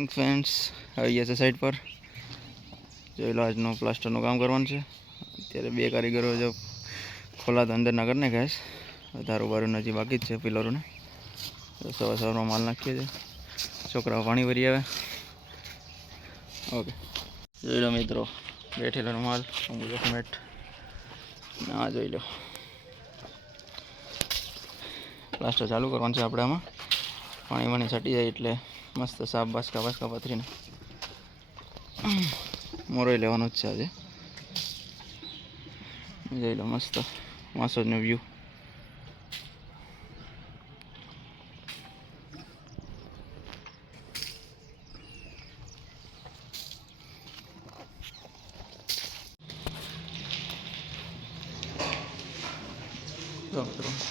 Morning friends, આવી ગયા છે સાઈડ પર. જોઈ લો, આજનું પ્લાસ્ટરનું કામ કરવાનું છે. અત્યારે બે કારીગરો જો ખોલા તો અંદરના કરી નાખ્યા છે. ધારું બારું હજી બાકી જ છે પિલરોને. સવાર સવારમાં માલ નાખીએ છીએ. છોકરાઓ પાણી ભરી આવે. ઓકે, જોઈ લો મિત્રો, બેઠેલો માલ સિમેન્ટ ના જોઈ લો. પ્લાસ્ટર ચાલુ કરવાનું છે આપણે. આમાં પાણી છટી જાય એટલે મસ્ત સાફ બાસકા પથરીને મોરોઈ લેવાનું જ છે આજે. જોઈ લો મસ્ત વાસોદનો વ્યૂ.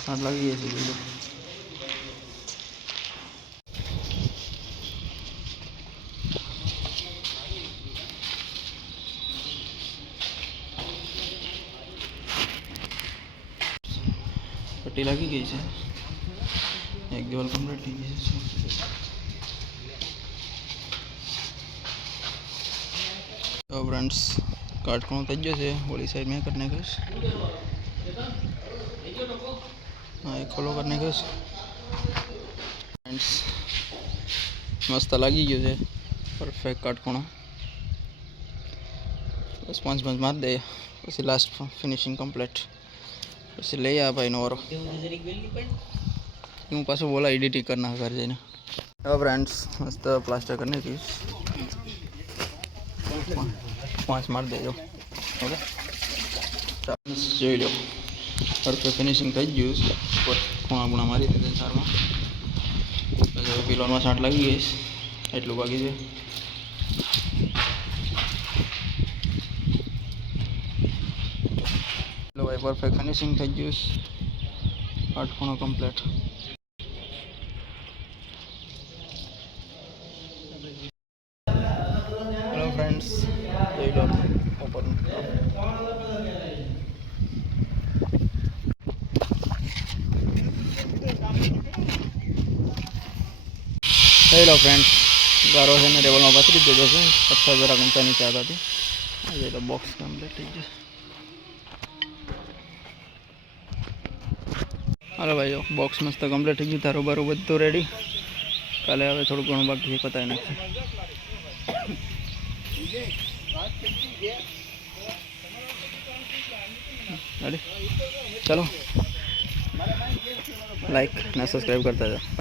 સાંજ લાગી ગઈ છે. જોઈ લો. પટ્ટી લાગી ગઈ છે. એક દિવાલ કમ્પ્લીટ થઈ ગઈ છે. તો ફ્રેન્ડ્સ, કાટખૂણો થઈ ગયો છે. ઓલી સાઈડ મેં કરી નાખ્યો છે. હા, એ ખોલો કરી નાખ્યો છે. ફ્રેન્ડ્સ, મસ્ત લાગી ગયું છે. પરફેક્ટ કાટખૂણો. બસ 5 મારી દઈએ પછી લાસ્ટ ફિનિશિંગ કમ્પ્લીટ. પછી લઈ આ ભાઈનો વારો. હું પાછું બોલા એડિટિંગ કરી નાખ ઘર જઈને. હવે ફ્રેન્ડ્સ, મસ્ત પ્લાસ્ટર કરી નાખીશ. 5 મારી દેજો. ઓકે, જોઈ લો, પરફેક્ટ ફિનિશિંગ થઈ ગયું. ખૂણા મારી દીધા સારમાં. પછી પિલોરમાં સાંટ લાગી ગઈશ. એટલું બાકી છે. ભાઈ પરફેક્ટ ફિનિશિંગ થઈ ગયું. કાટખૂણો કમ્પ્લીટ. હેલો ફ્રેન્ડ્સ, જોઈ લો ઉપરનું. જોઈ લો ફ્રેન્ડ્સ, ગારો છે ને ટેબલમાં પથરી દીધો છે. પથ્થર જરા ઊંચા નીચે આવતા હતી. જોઈ લો, બોક્સ કમ્પ્લીટ થઈ ગયું. હાલો ભાઈઓ, બોક્સ મસ્ત કમ્પ્લીટ થઈ ગયું. તારું બારું બધું રેડી. કાલે હવે થોડું ઘણું બાકી પતાવી નાખીએ. રેડી, ચલો, લાઈક અને સબસ્ક્રાઈબ કરતા જાઓ.